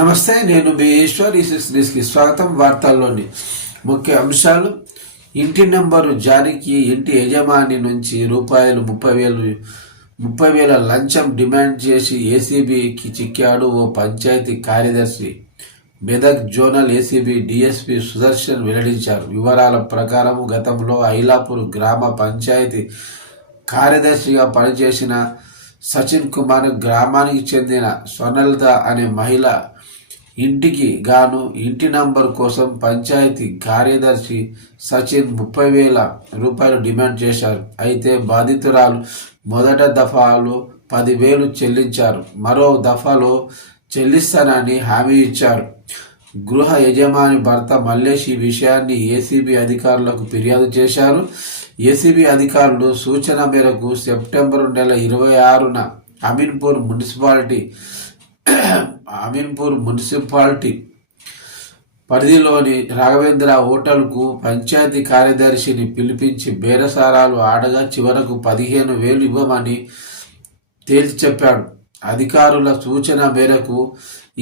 నమస్తే, నేను మీ ఈశ్వర్. ఈ న్యూస్కి స్వాగతం. వార్తల్లోని ముఖ్య అంశాలు: ఇంటి నంబరు జారీకి ఇంటి యజమాని నుంచి రూపాయలు 30,000 లంచం డిమాండ్ చేసి ఏసీబీకి చిక్కాడు ఓ పంచాయతీ కార్యదర్శి. Medak zonal ACB DSP Sudarshan వెల్లడించారు. వివరాల ప్రకారం గతంలో ఐలాపూర్ గ్రామ పంచాయతీ కార్యదర్శిగా పనిచేసిన సచిన్ కుమార్ గ్రామానికి చెందిన స్వర్ణలత అనే మహిళ ఇంటికి గాను ఇంటి నంబర్ కోసం పంచాయతీ కార్యదర్శి సచిన్ 30,000 రూపాయలు డిమాండ్ చేశారు. అయితే బాధితురాలు మొదట దఫాలో 10,000 చెల్లించారు. మరో దఫాలో చెల్లిస్తానని హామీ ఇచ్చారు. గృహ యజమాని భర్త మల్లేష్ ఈ విషయాన్ని ఏసీబీ అధికారులకు ఫిర్యాదు చేశారు. ఏసీబీ అధికారులు సూచన మేరకు సెప్టెంబర్ 26న అమీన్పూర్ మున్సిపాలిటీ పరిధిలోని రాఘవేంద్ర హోటల్కు పంచాయతీ కార్యదర్శిని పిలిపించి బేరసారాలు ఆడగా చివరకు 15,000 ఇవ్వమని తేల్చి చెప్పాడు. అధికారుల సూచన మేరకు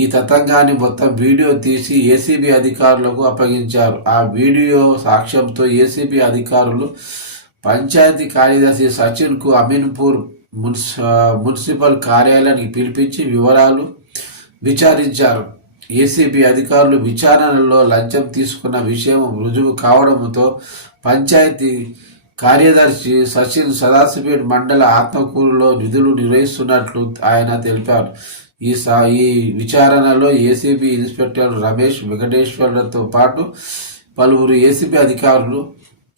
ఈ తతంగాన్ని మొత్తం వీడియో తీసి ఏసీబీ అధికారులకు అప్పగించారు. ఆ వీడియో సాక్ష్యంతో ఏసీబీ అధికారులు పంచాయతీ కార్యదర్శి సచిన్కు అమీన్పూర్ మున్సిపల్ కార్యాలయానికి పిలిపించి వివరాలు విచారించారు. ఏసీబీ అధికారులు విచారణలో లంచం తీసుకున్న విషయం రుజువు కావడంతో పంచాయతీ కార్యదర్శి సచిన్ సదాశివపేట మండల ఆత్మకూరులో విధులు నిర్వహిస్తున్నట్లు ఆయన తెలిపారు. ఈ విచారణలో ఏసీబీ ఇన్స్పెక్టర్ రమేష్ వెంకటేశ్వర్లతో పాటు పలువురు ఏసీబీ అధికారులు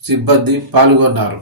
సిబ్బంది పాల్గొన్నారు.